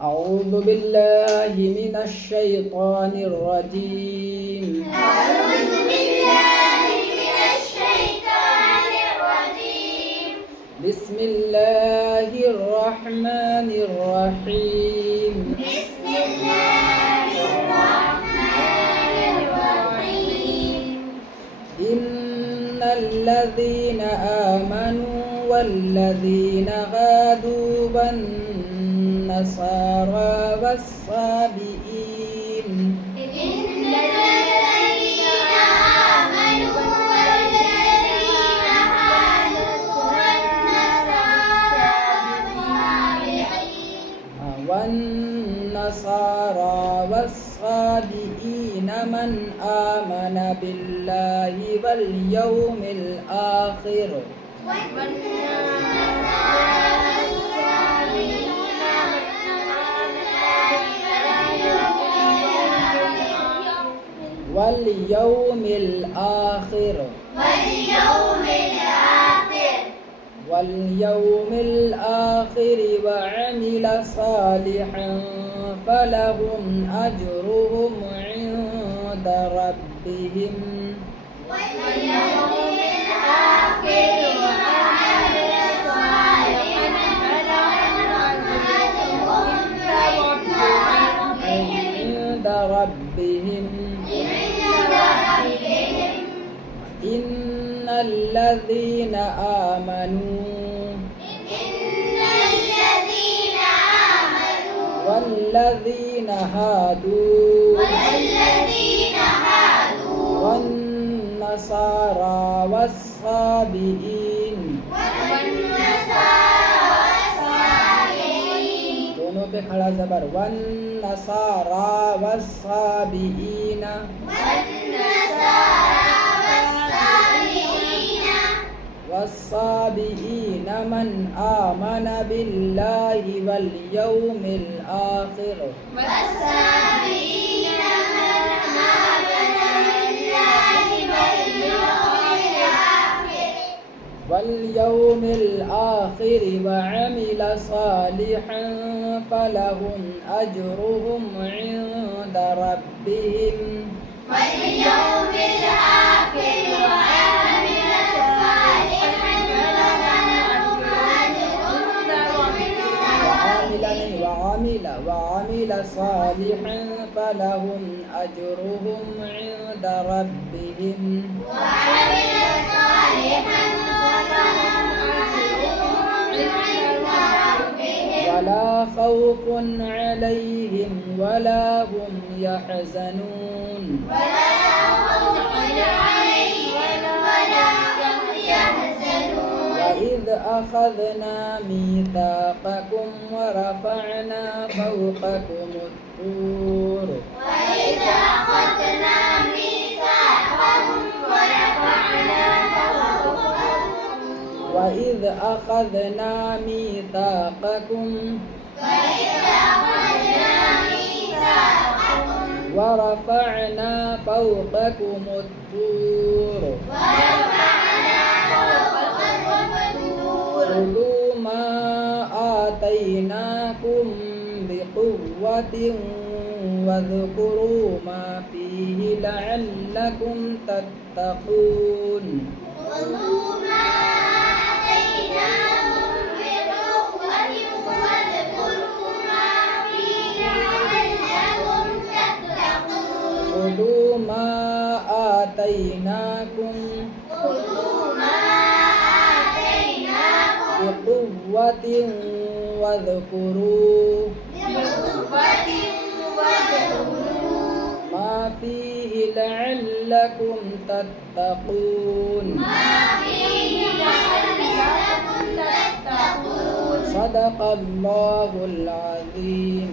أعوذ بالله من الشيطان الرجيم. أعوذ بالله من الشيطان الرجيم. بسم الله الرحمن الرحيم. بسم الله الرحمن الرحيم. إن الذين آمنوا والذين هادوا والنصارى والصابئين إن الذين آمنوا والذين هادوا والنصارى والصابئين من آمن بالله واليوم الآخر واليوم الآخر وعمل صالحا فلهم أجرهم عند ربهم إن الذين آمنوا والذين هادوا والنصارى والصابئين दोनों पे खड़ा ज़बर والنصارى والصابئين والصابئين من آمن بالله واليوم الآخر واليوم الآخر وعمل صالحا فلهم أجرهم عند ربهم واليوم الآخر وعمل صالحا فلهم وعمل صالحا فلهم أجرهم عند ربهم ولا خوف عليهم ولا هم يحزنون وإذ أخذنا ميثاقكم ورفعنا فوقكم الطور وإذ أخذنا ميثاقكم ورفعنا فوقكم الطور خذوا ما آتيناكم بقوة واذكروا ما فيه لعلكم تتقون خذوا ما آتيناكم بقوة واذكروا ما فيه لعلكم تتقون صدق الله العظيم.